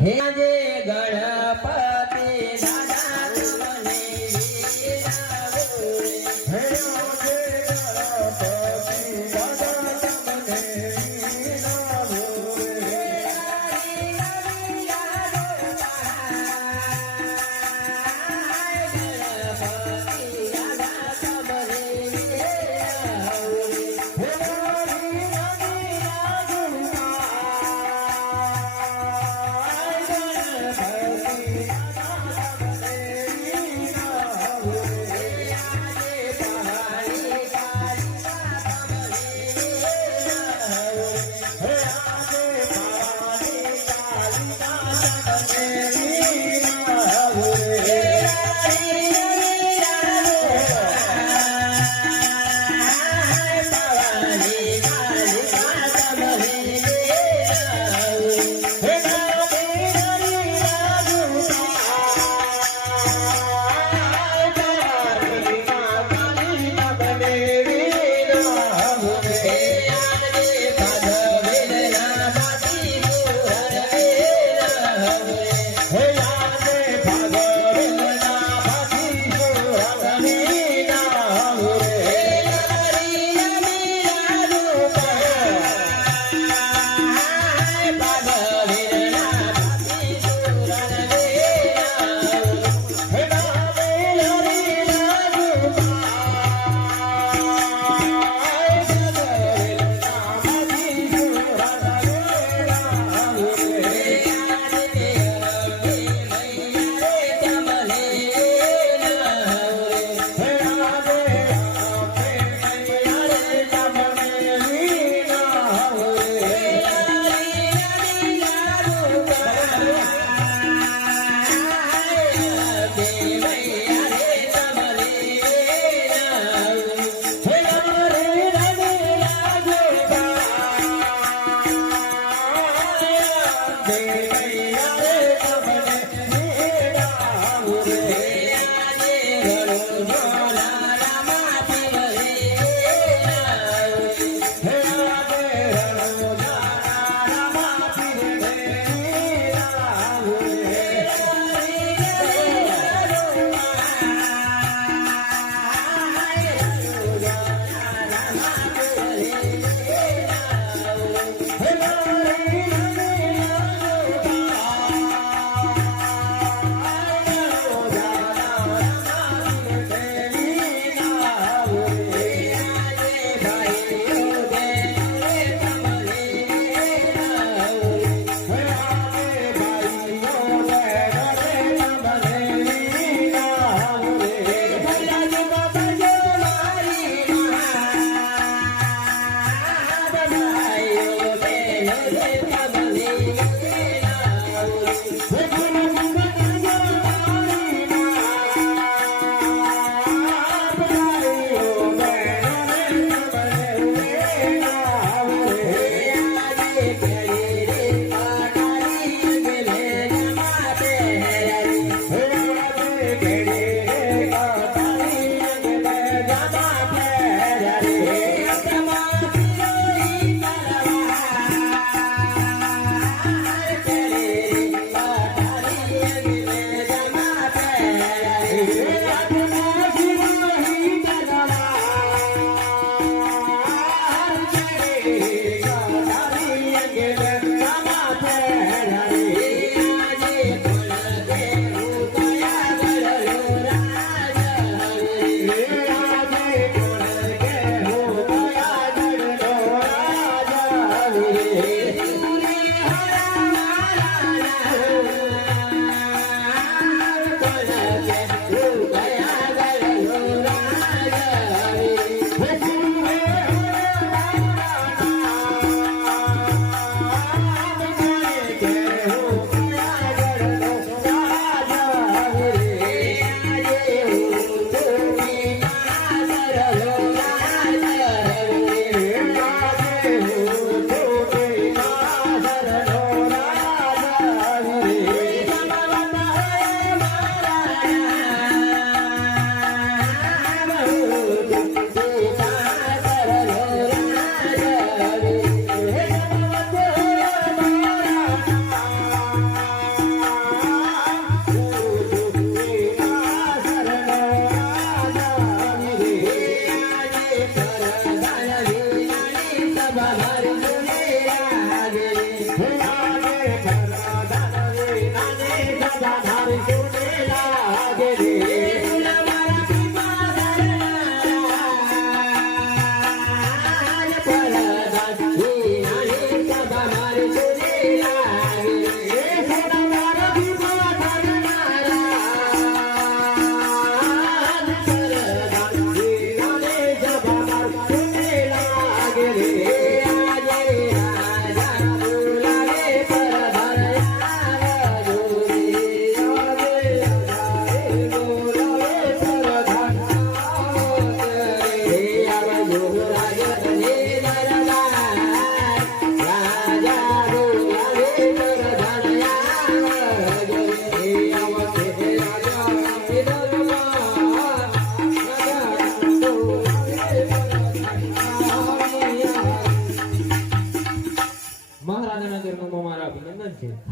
હે જે ગણપતિ દાદા તમને વીરાવો હે જે ગણપતિ દાદા તમને વીરાવો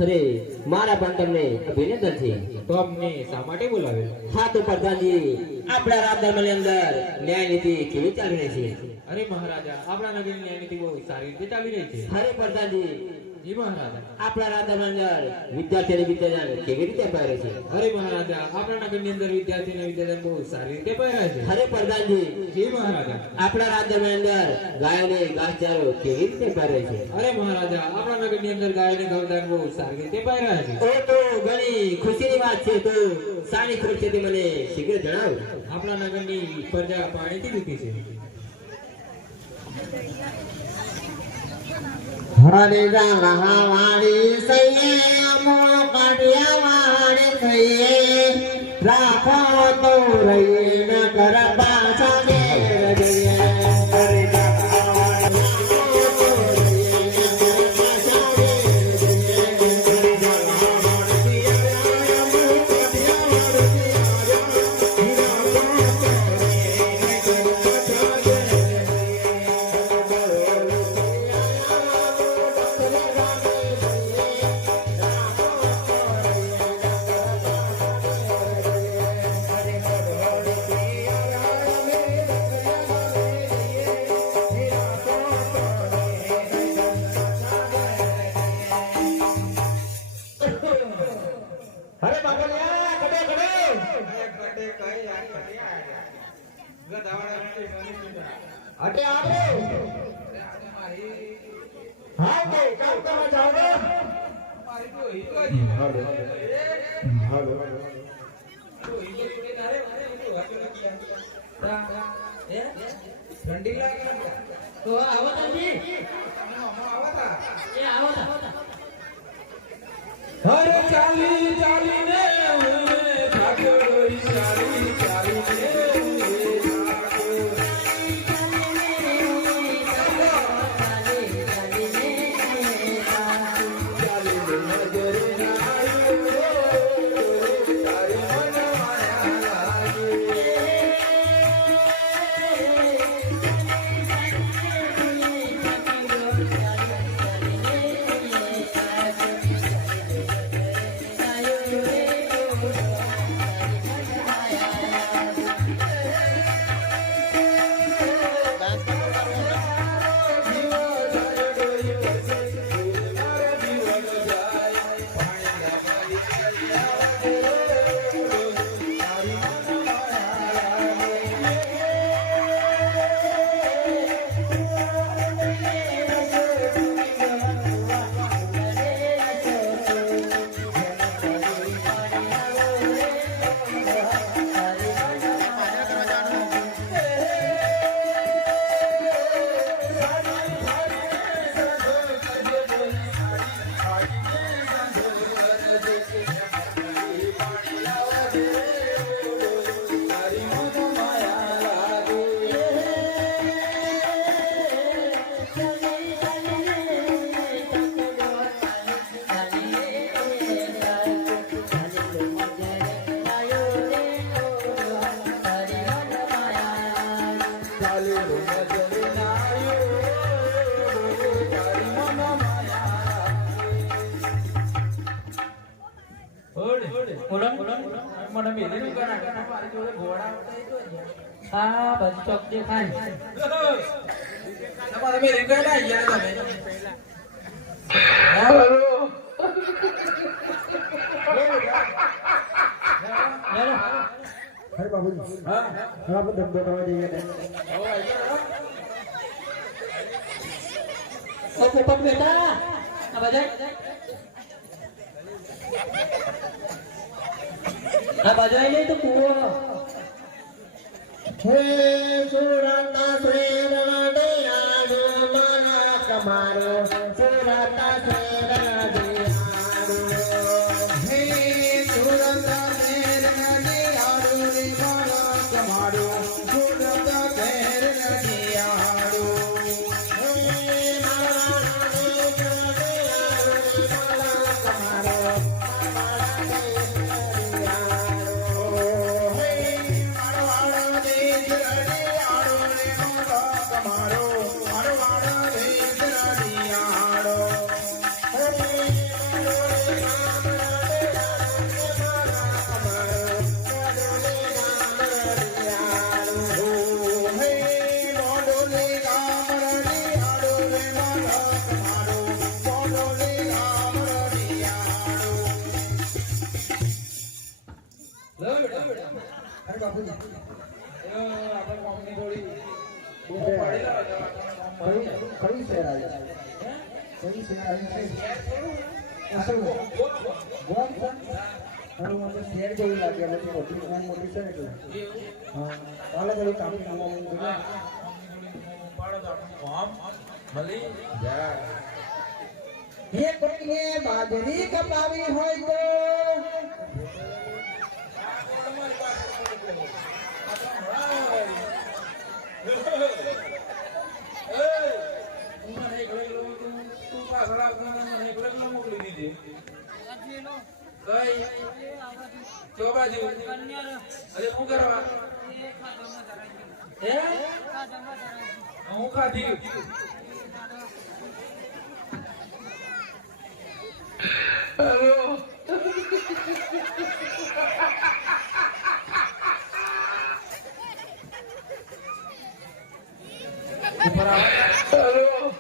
અરે મારા પણ તમને અભિનંદન છે. તો અમને શા માટે બોલાવેલ? હા તો પ્રધાનજી આપણા રાજધર્મની અંદર ન્યાય નીતિ કેવી ચાલી રહી છે? અરે મહારાજા, આપણા નગરની ન્યાય નીતિ બહુ સારી રીતે ચાલી રહી છે. અરે પ્રધાનજી જી મહારાજા. આપણા રાજધર્મની અંદર વિદ્યાર્થીઓને વિદ્યાદાન કેવી રીતે અપાય છે? અરે મહારાજા, આપણા નગરની અંદર વિદ્યાર્થીને વિદ્યાદાન બહુ સારી રીતે પહેરાય છે. અરે પ્રધાનજી જી મહારાજા. આપણા રાજ્યની અંદર ગાયોને ઘાસચારો કેવી રીતે પહેરે છે? અરે મહારાજા, આપણા નગરની અંદર ગાયોને ગૌદાન બહુ સારી રીતે પહેરાય છે. એ તો ઘણી ખુશીની વાત છે. તો સારી ખબર છે તે મને શીઘ્ર જણાવો. આપણા નગરની પ્રજા પાણીથી દુખી છે. હરે રામા વાળી સૈયે અમો કાઢિયા વાળી સૈયે રાખો તો રહીએ ન કર પાછા ઘેર જઈએ. હરે રામા વાળી રાખો તો રહીએ ન કર પાછા ઘેર જઈએ. હરે રામા વાળી સૈયે અમો કાઢિયા વાળી સૈયે રાખો તો રહીએ ન કર પાછા ઘેર જઈએ. અરે બાપલિયા કડે અટે આવો. હા તો કામ કરવા જાઓ ને. હાલો હાલો ઠંડી લાગે તો આવો તજી એ આવો તા. હરે ચાલી ચાલીને થાક્યો ડોઈ, ચાલી ચાલીને હા બસ ચોક દેખાય. તમારે મેં રેંગા ના યાર તમે હરે બાબુજી હા આપણે ધંધો કરવા જઈએ ને. ઓ પોપટ બેટા આ બજાય આ બજાય નહીં તો કુવો. હે સુરતા શ્રેર રડિયાડો મારા કમારો સુરતા શ્રેર રડિયાડો. હે સુરતા શ્રેર રડિયાડો રે મારા કમારો સુરતા શ્રેર રડિયાડો. હે મારા દેશ રડિયાડો રે મારા કમારો મારા દેશ રડિયાડો. હે મારા દેશ રડિયાડો રે મારા બાપુજી આપણે કોમની થોડી બહુ છે. પડેલા હતા. કઈ શહેર આવી છે કઈ શહેર આવી છે અસલ ગોમ છે મારું મને શહેર જેવું લાગે એટલે મોટી મોટી છે એટલે હા ચાલો થોડું કામ પાડો તો આપણું કામ મળી જાય. હે કોઈને બાજરી કપાવી હોય તો મોકલી દીધી કઈ ચોબાજી અરે શું કરવા હે હું ખાધી હેલો ઉપર આવો હેલો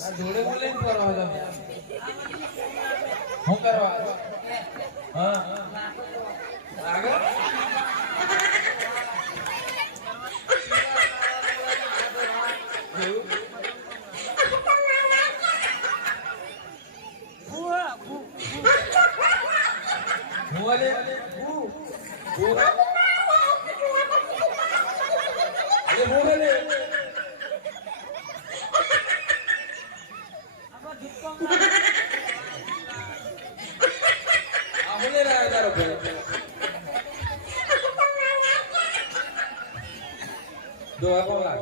આ જોડે બોલે કરવા તમે હું કરવા હા આગળ બોલે બોલે બોલે રહ્યા તારો ભાઈ દો આપો લાગ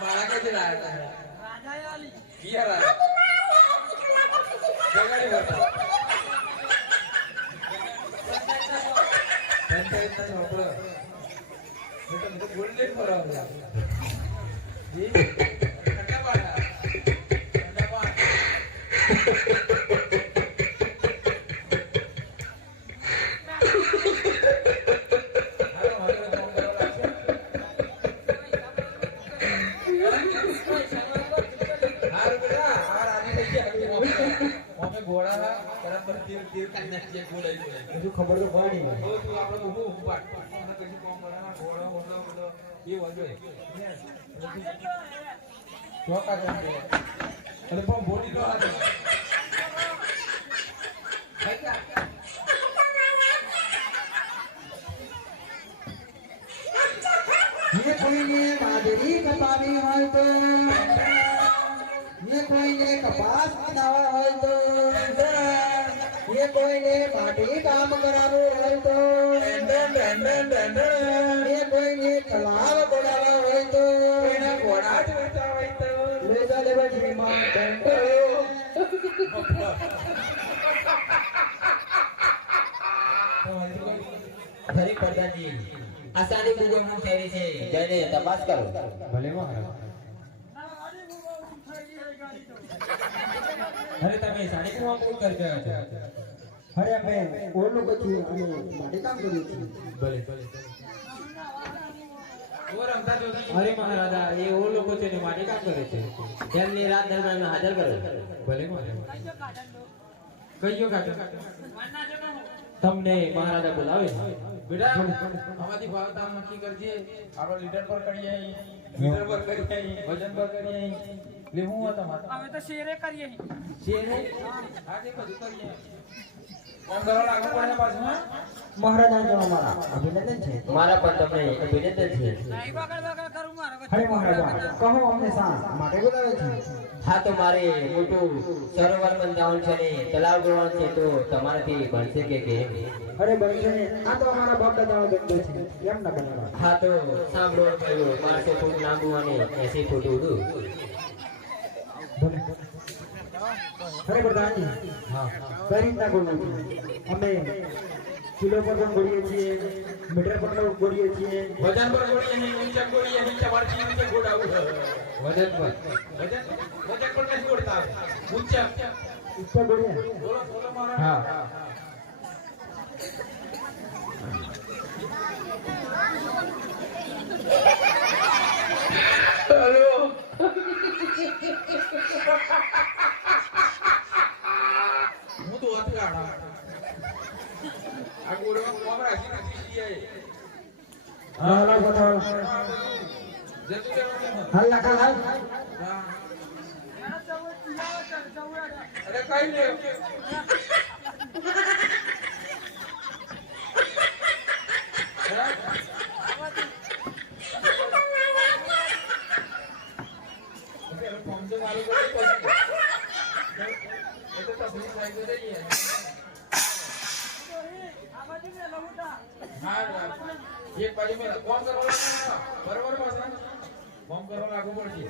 મારા કે લાયા રાજા વાલી કિયા રાજા જગાડી બતા પંચાયત ના છોકરો બેટા મને ગોલ્ડન ફરાવ જી ઠંડા પાડા ઘોડા બરાબર તીર તીર કાઢી નાખી બોલાઈ બોલાઈ હજુ ખબર તો પડી નહીં ઓ તું આપણે તો હું પાટ મને કશું કામ બરાબર ઘોડા ઘોડા બધો એ વજે ચોકા કરી અરે પણ બોડી તો આ ये कोઈને બાજરી કપાવી હોય તો ये कोઈને કપાસ બનાવવા હોય તો ये કોઈને માટી કામ કરાવવું હોય તો ये કોઈને તલાવ બનાવવા હોય તો એના ઘોડા જ વેચતા હોય તો લેજા લેવા જીમાં બેંકો ફરી પડદાજી આસાની પૂર્વક શહેરી છે જઈને તપાસ કરો ભલે મહારાજ અરે તમે સાડી કેવા કોલ કરી ગયા છો અરે અમે ઓલું પછી અને માટી કામ કર્યું છે ભલે ભલે ઓર અંતા જોતા અરે મહારાજા એ ઓ લોકો છે ને માટે કામ કરે છે તેમની રાત દરમિયાન હાજર કરો ભલે કઈયો કાઢો તમને મહારાજા બોલાવે છે બેટા આમાંથી ભાવતા નક્કી કરજે આપણો લીટર પર કરીએ મીટર પર કરીએ વજન પર કરીએ લે હું હતા માતા અમે તો શેરે કરીએ શેરે હા કે બધું કરીએ કોમ કરવા લાગુ પડે પાછું હા મહારાજા જો અમારા અભિનંદન છે મારા પણ તમને અભિનંદન છે નહીં બગડ બગડ કરું મારા હરે મહારાજા કહો અમને શા માટે બોલાવે છે હા તો મારે મોટું સરોવર બંધાવવાનું છે ને તલાવ ગોળવાનું છે તો તમારાથી બનશે કે અરે બનશે ને આ તો અમારા બાપ દાદાનો ધંધો છે કેમ ના બનાવવા હા તો સાંભળો કહ્યું 12 ફૂટ લાંબુ અને 80 ફૂટ ઊંડું ભલે અરે પ્રધાનજી હા કઈ રીતના બોલવું છે અમે કિલો પર પણ બોલીએ છીએ મીટર પર પણ બોલીએ છીએ વજન પર ગોળીએ નહીં ઊંચા ગોળીએ નહીં ચવારથી ઊંચે ગોળાવું વજન પર વજન વજન પર નહીં ગોળતા ઊંચા ઉપર બોલીએ બોલો બોલો મારા હા હેલો હાલ બતાવો જતું રહેવાનું. હાલ લખા હાલ હા. એના ચૌદ ચૌદ અરે કઈ નહીં. ફોર્મ તો મારું કરવું પડશે. એ તો તકલીફ થાય તો જઈએ. આ બાજુ ને લમુટા હા, એક બાજુ મેં ફોર્મ કરવા લાગુ. બરોબર પાછા ફોર્મ કરવા લાગુ પડશે.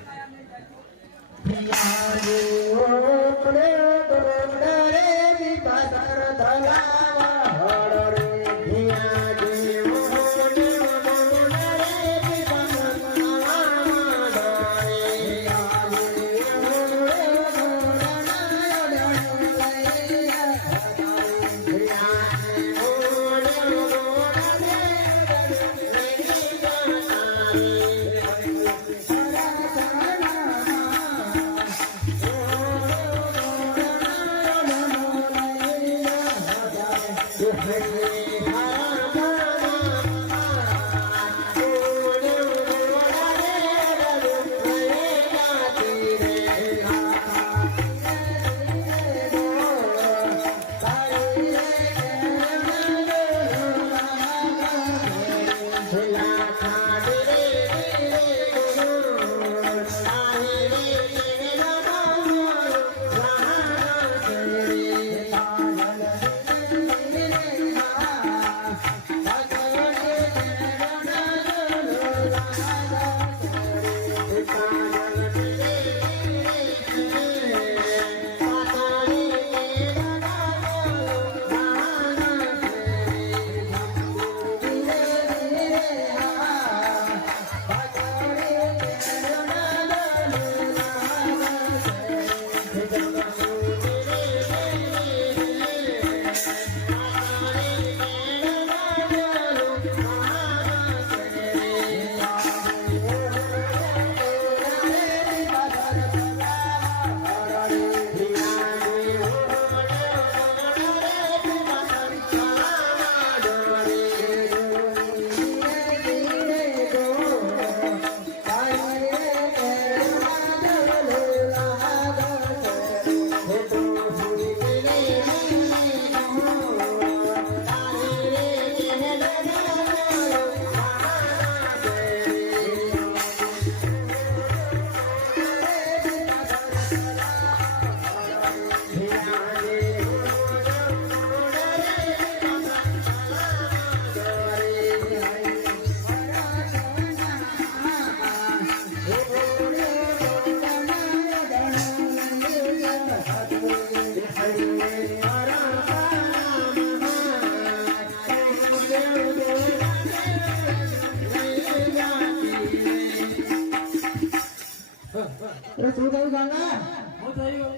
શું થયું કાકા શું થયું?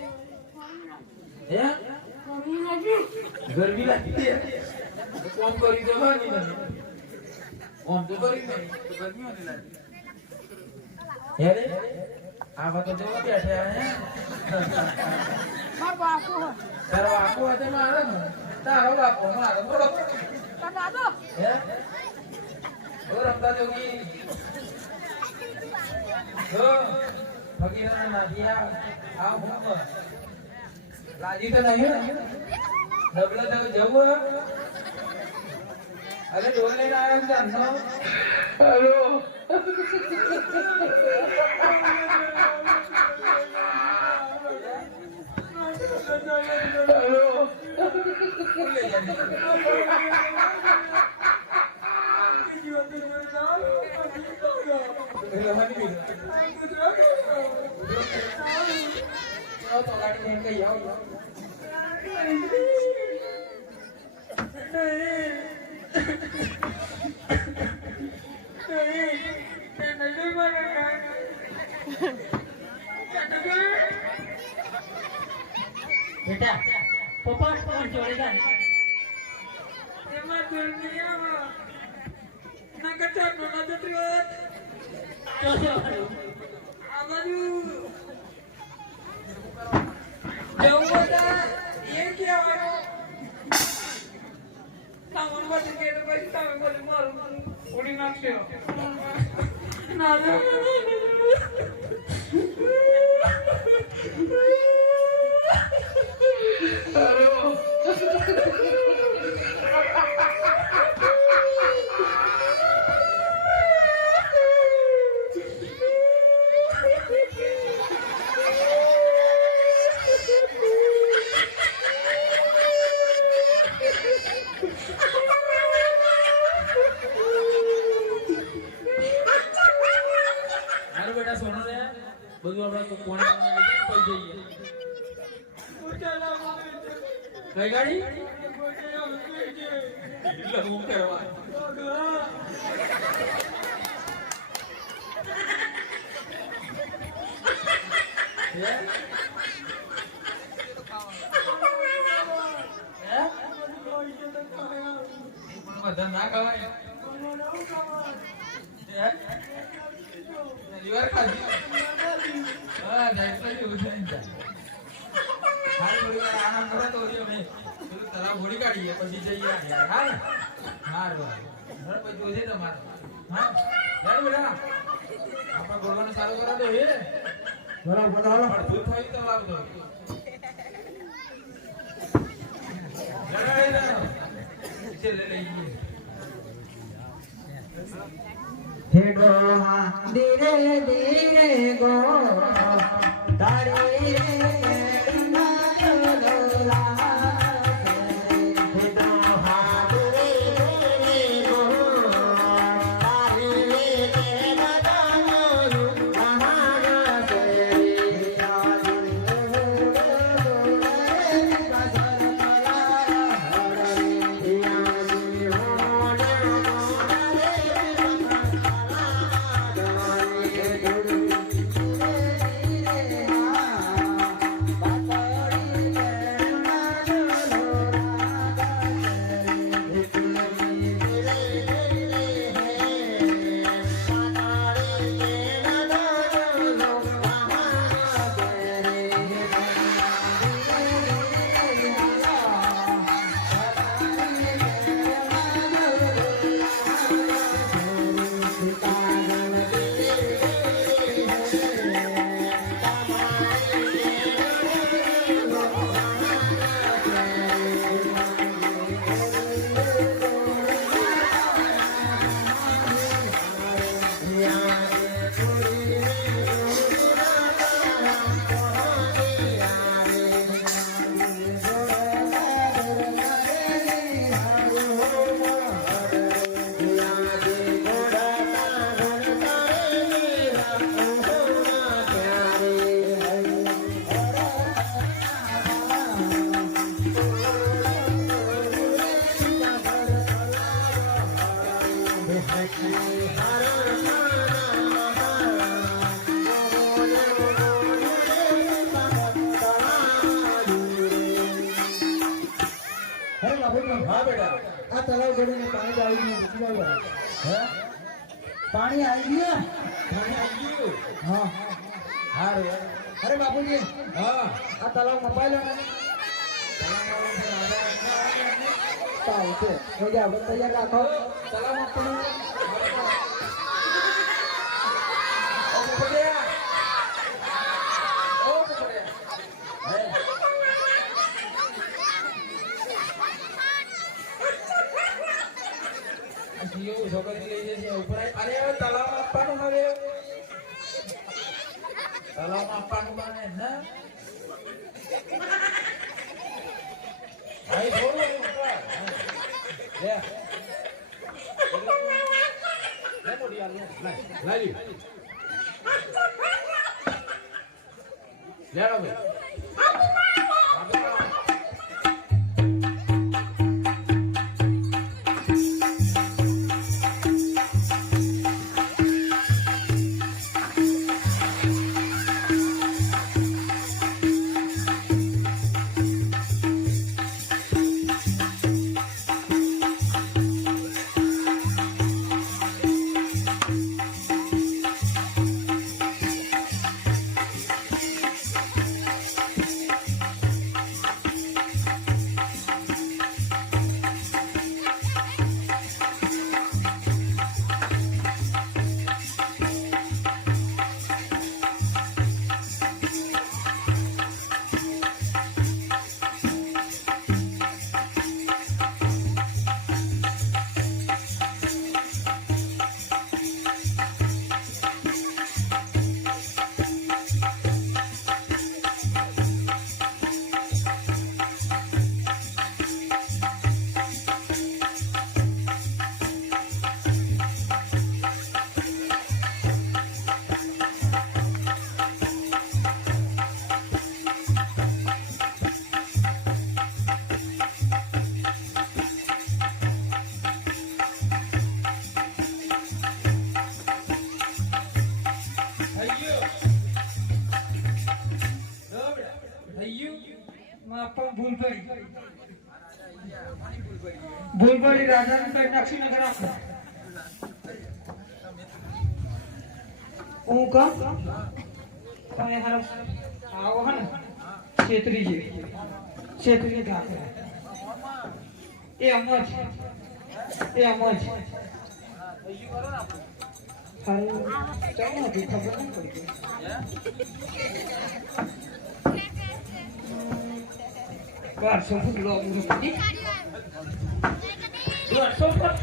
હે? ગરમી લાગી છે. તો કોમ કરી દેવાની ને. કોમ તો કરી નહીં. તો ગરમી હોતી લાગી. હે રે? આવા તો જોવા બેઠા હે. માર બાપુ તારો બાપુ હતો મારો ને. તારો બાપુ મારો બોલો. તા દાદો હે? ઓ રમતા જોગી. ઓ ભગીના નાદિયા આ હું લાજી તો નહીં ને ડબલો તો જવું અરે ડોલ લઈને આવ્યો છે નો હેલો હેલો લે તો ગાડી લઈને કઈ આવો બેટા પપ્પા કોણ જોડે જાય એમાં દુનિયામાં ના કચા નોના જતી હોત આ બાજુ જવું બધા એ કહેવાનું સામાન બધું કે તો પછી તમે બોલી મારું ઉડી ના નાખ્યો ના મારો બેટા સોનો રે બધું આપણે કોણે પડી જઈએ કઈ ગાડી એટલે હું કરવા બધા ના ખવાય લીવર ખાધી હા જાય તો ઉઠાઈ જાય હાલ થોડી વાર આરામ કરો તો અમે તલાવ ઘોડી કાઢીએ પછી જઈએ યાર હા હાર બરાબર પછી જોજે તમારે હા જાણ બેટા આપણા ગોળવાનું સારું કરા દો હે બરાબર હાલો અડધું થઈ તો આવતો જણાવી દો ચલે લઈએ हेडो धीरे धीरे गो तारी रे હા બેટા આ તલાવ જોડીને પાણી આવી ગયું હે પાણી આવી ગયું પાણી આવી ગયું હા હા રે અરે બાપુજી હા આ તલાવ મપાઈ લો ને સારું છે જોજે આપણે તૈયાર રાખો તલાવ આપણને છોકરી લઈ જશે ઉપર અરે હવે તલાવમાં આપવાનું હવે તલાવમાં આપવાનું બને ને ભાઈ થોડું લે મોટી આલ લાવી લેડો ભાઈ થઈ ગયું માં પણ ભૂલ પડી ભૂલ પડી રાજાને કઈ નાખી નગર આપણે હું કહું તમે હાલ આવો હે ને છેતરી રાખે એ અમજ હાલ ચાલો નથી ખબર નહીં પડી વર્ષો ફૂટ લો વર્ષો ફૂટ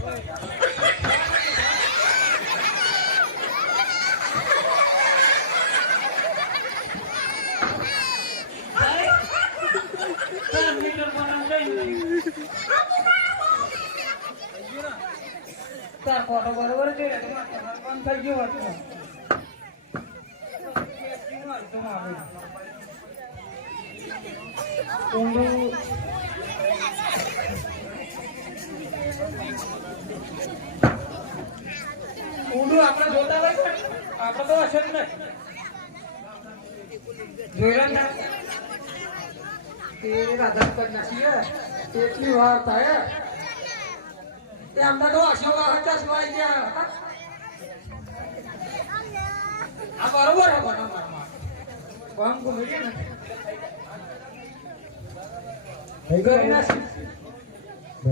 તાર ફોટો બરોબર છે પણ થઈ ગયો હતો ઊંડું આપણે જોતા હોય આપણે તો હશે જ નહીં જોયેલા ને તે રાધા કરી નાખીએ એટલી વાર થાય તે અમને તો હશે હતા સિવાય ગયા આ બરોબર હે કોમ કો મળીએ ને કરી નાખી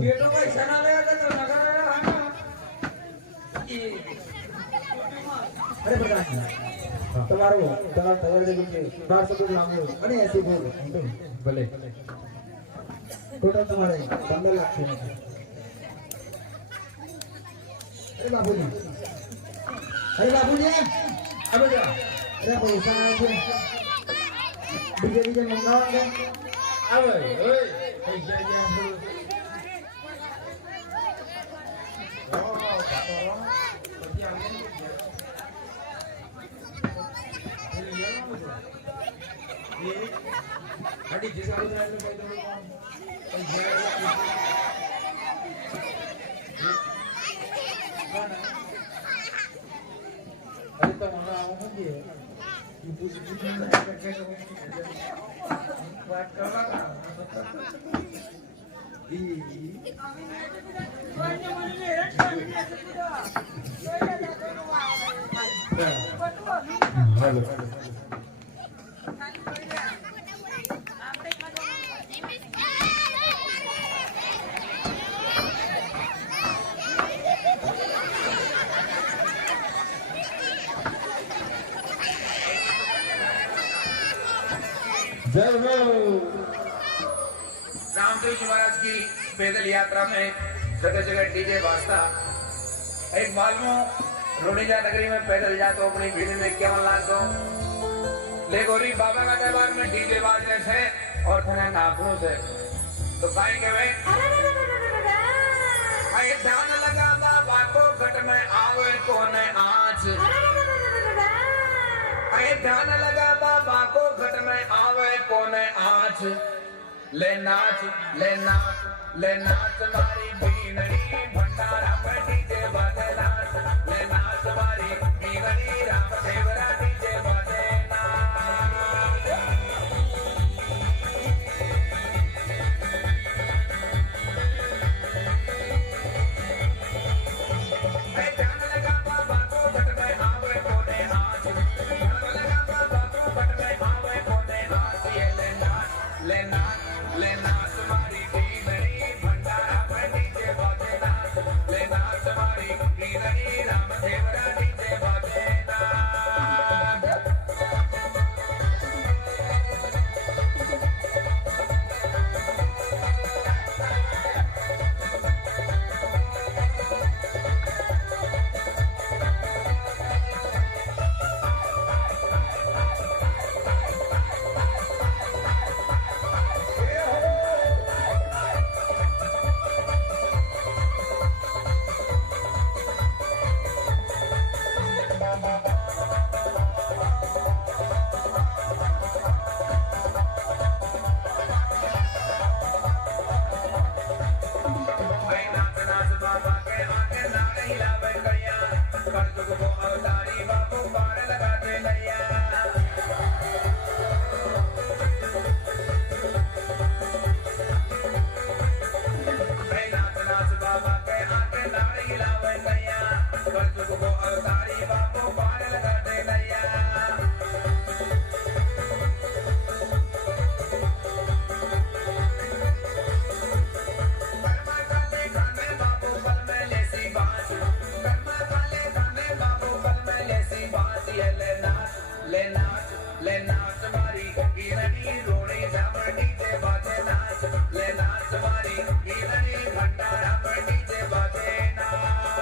ગેટો પૈસા ના લે તો નગર અરે પ્રકાશ તમારું તમારે તગર 1200 લાંબુ અને 80 બોલ ભલે ટોટલ તમારે 15 લાખ છે અરે બાબુજી અબે જા અરે પૈસા છે બીજે મંગાવવા આવે ઓય પૈસા ગયા અડી જે સારું થાય એટલે કહી દઉં અરે તો મને આવું નથી વાત કરવા હાલો जय हो रामदेव जी महाराज की पैदल यात्रा में जगह जगह डीजे बाजता। एक मालूम रोडीजा नगरी में पैदल जातो अपनी भीड़ में क्या लागतो ले गोरी बाबा का दरबार में डीजे बाजने से और थने नाखून से तो काई के वे आए ध्यान लगा बाबा को घट में आवे कोने आँच आए ध्यान लगा बाबा को घट में आवे कोने आँच ले नाच मारी बीनरी भंडारा पर डीजे बाजे नाच ले नाच मारी बीनरी राम देवरा डीजे बाजे नाच ध्यान लगा बाबा को घट में आवे कोने आँच ध्यान लगा बाबा को घट में आवे कोने आँच ये ले नाच मारी बीनरी भंडारा पर ले नाच मारी वीरनी रोड़ी जामर डीजे बाजे नाच ले नाच मारी वीरनी भंडारा पर डीजे बाजे नाच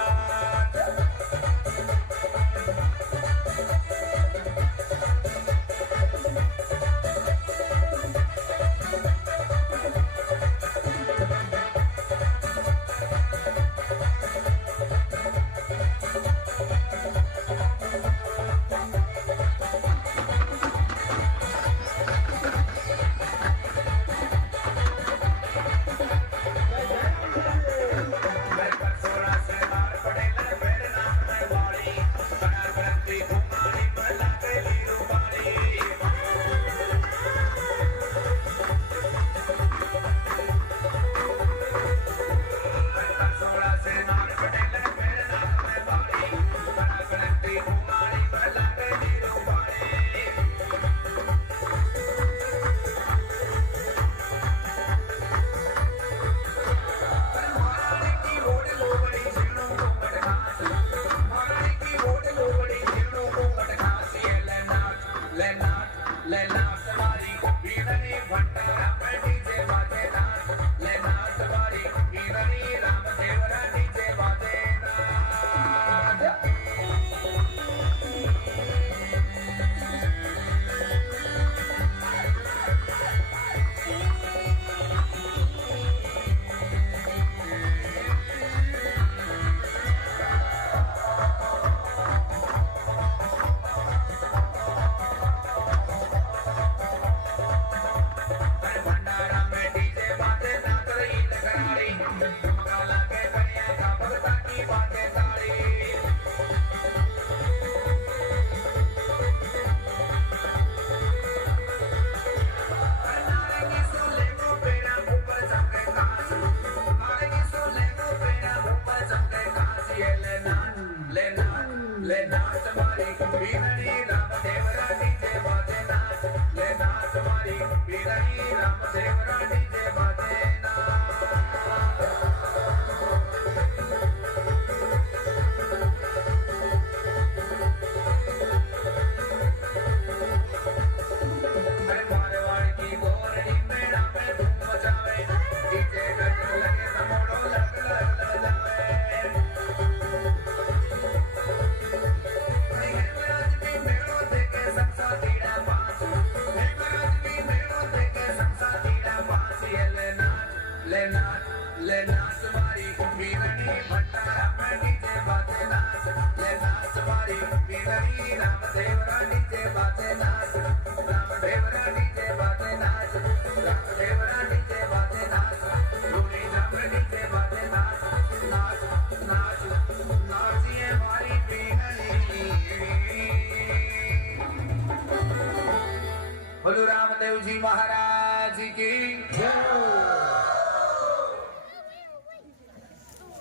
बोलो रामदेव जी महाराज की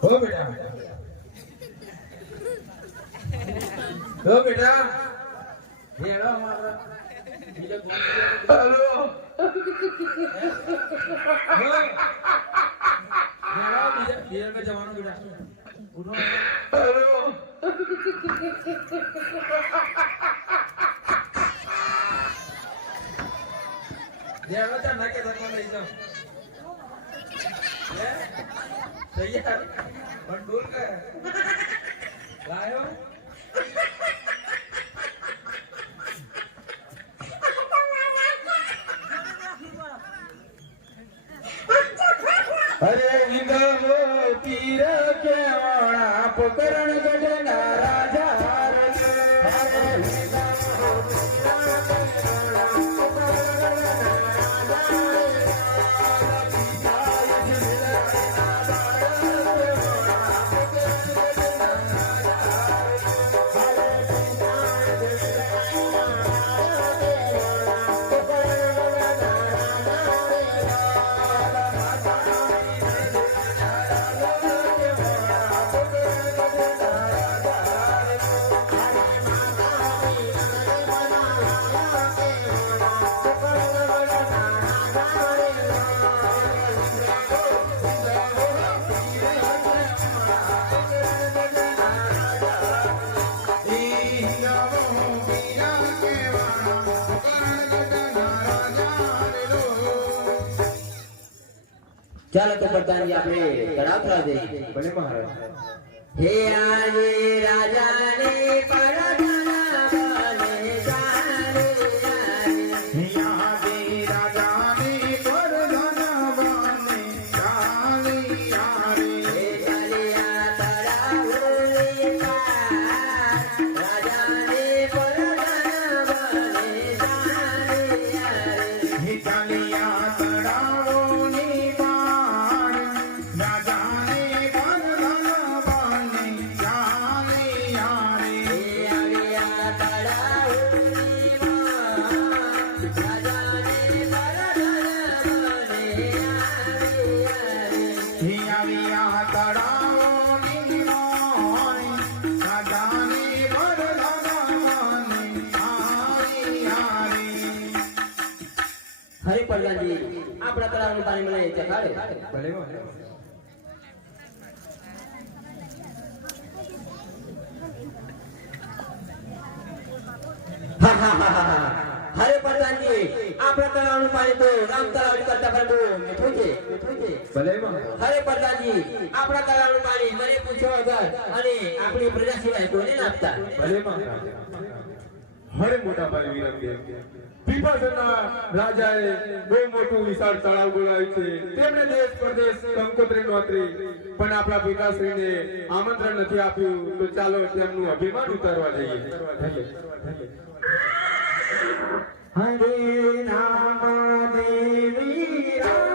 हो बेटा हो बेटा हेलो हमारा બીજો કોણ हेलो हेलो બીજા દેર में જવાનું બેટા ઉઠો हेलो દેવા તા ના કે ધર્મ લઈ જાઓ હે તૈયાર બંડોલ का लायो અરે હિંગો પીર કેવણા પોકરણ ગઢના રાજા અરે હિંગો ચાલો તો પ્રધાનજી આપણે તળાવ તળાવ જઈએ. ભલે મહારાજ. હે આજે રાજાને પરધાના બને ચાલે યારે. હે ચાલ્યા તળાવની પાર, રાજાને પરધાના બને ચાલે યારે. હે આવ્યા તળાવની પાર, રાજાને પરધાના બને યારે. હરે પ્રધાનજી આપણા તળાવનું પાણી મને ચખાડે. ભલે મહારાજ. હરે પ્રધાનજી આપણા તળાવનું પાણી તો રામ તળાવ કરતા પણ બહુ મીઠું છે. ભલે મહારાજ. હરે પ્રધાનજી આપણા તળાવનું પાણી મને પૂછ્યા વગર અને આપણી પ્રજા સિવાય કોઈને ના આપતા. ભલે મહારાજ. હરે મોટા ભાઈ વિરમદેવ, પીપાસરના રાજાએ બહુ મોટું વિશાળ તળાવ બોલાવ્યું છે. તેમણે દેશ પ્રદેશ કંકોત્રી નોતરી પણ આપણા પિતાશ્રીને આમંત્રણ નથી આપ્યું. તો ચાલો તેમનું અભિમાન ઉતારવા જઈએ. હરે રામ દેવી રામ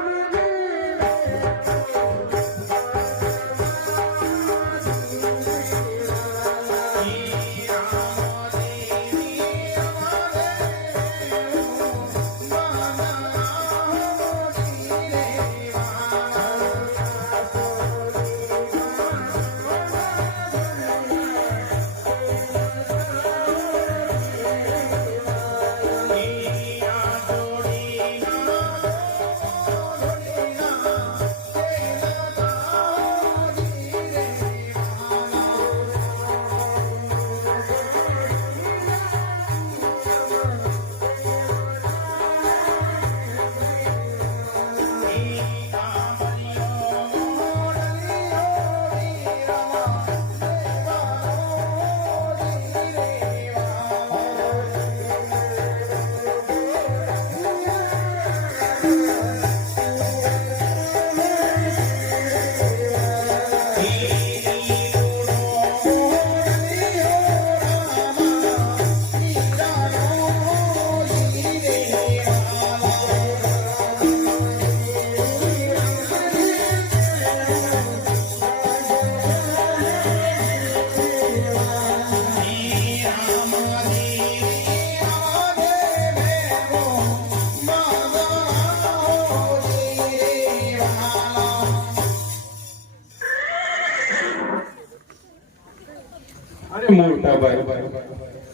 મોટા ભાઈ,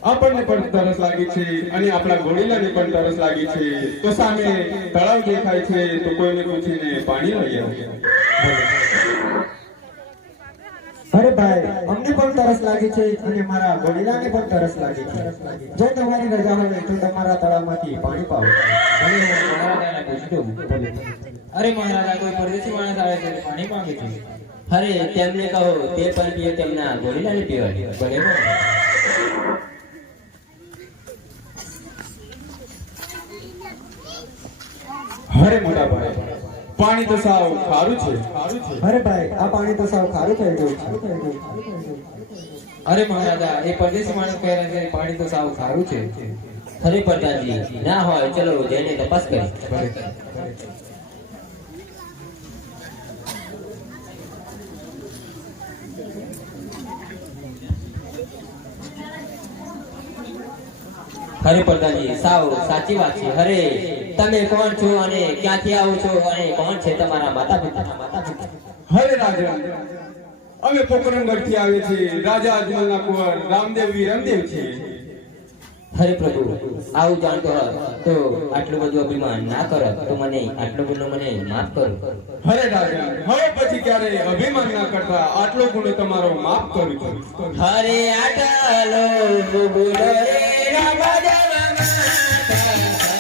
આપણને પણ તરસ લાગી છે અને આપણા ઘોડીલાને પણ તરસ લાગી છે. તો સામે તળાવ દેખાય છે તો કોઈને પૂછીને પાણી લઈ આવીએ. અરે ભાઈ, અમને પણ તરસ લાગી છે અને મારા ઘોડીલાને પણ તરસ લાગી છે. જો તમારી રજા હોય તો તમારા તળાવમાંથી પાણી પાવો. અરે મહારાજા, કોઈ પરદેશી માણસ આવે છે પાણી માંગે છે. અરે તેમને કહો તે પણ પીએ, તેમના ઘોડીલાને પીવાય. ભલે અરે મોટા ભાઈ, પાણી તો સાવ ખારું છે. અરે ભાઈ, આ પાણી તો સાવ ખારું થઈ ગયું છે. અરે મહારાજા, એ પરદેશી માણસ કહે છે પાણી તો સાવ ખારું છે. અરે પ્રધાનજી, ના હોય ચલો જઈને તપાસ કરી. હરે પ્રધાનજી, સાવ સાચી વાત છે. હરે તમે કોણ છો અને ક્યાંથી આવો છો અને કોણ છે તમારા માતા પિતા? હરે રાજા, અમે પોકરણગઢથી આવીએ છીએ. રાજા અજમલના કુંવર રામદેવ વિરમદેવ છે. હરે પ્રભુ, આવું જાણતો હોત તો આટલું બધું અભિમાન ના કરત. તો મને આટલું બધું મને માફ કરો. હરે રાજા, હવે પછી ક્યારે અભિમાન ના કરતા. આટલો ગુનો તમારો માફ કરું છું. હરે આટલો ગુનો રે રામા દેવા માતા હરે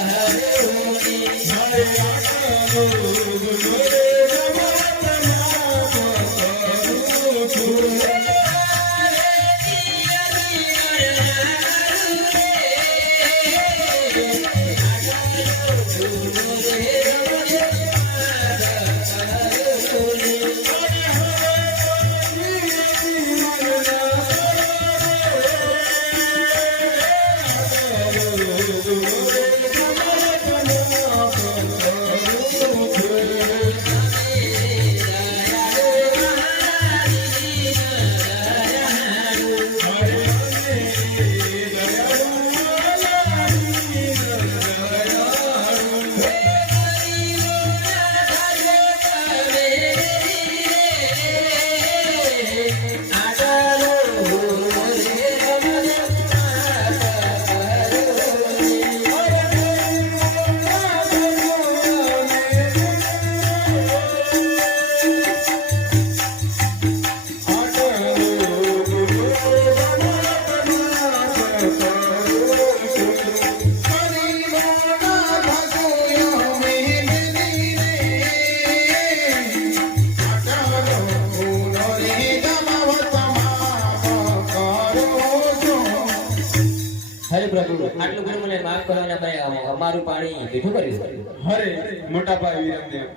અમને માફ કરો અને અમે અમારું પાણી મીઠું કર્યું. હરે મોટા ભાઈ વીરમદેવ,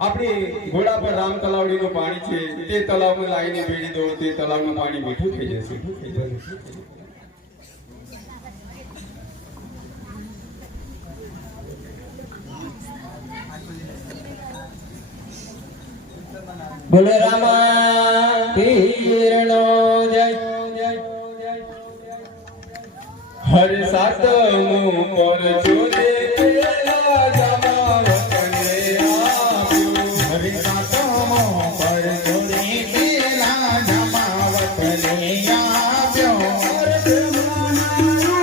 આપણી ઘોડા પર રામ તલાવડીનું પાણી છે, તે તલાવમાં લાવીને ભેળી દો, તે તલાવનું પાણી મીઠું થઈ જશે. બોલો રામા પીરનો જય. હરે સાતમું પર જોડે પેલા જમાવતને આપ્યું. હરે સાતમું પર જોડે પેલા જમાવતને આપ્યો. હરે બ્રહ્માના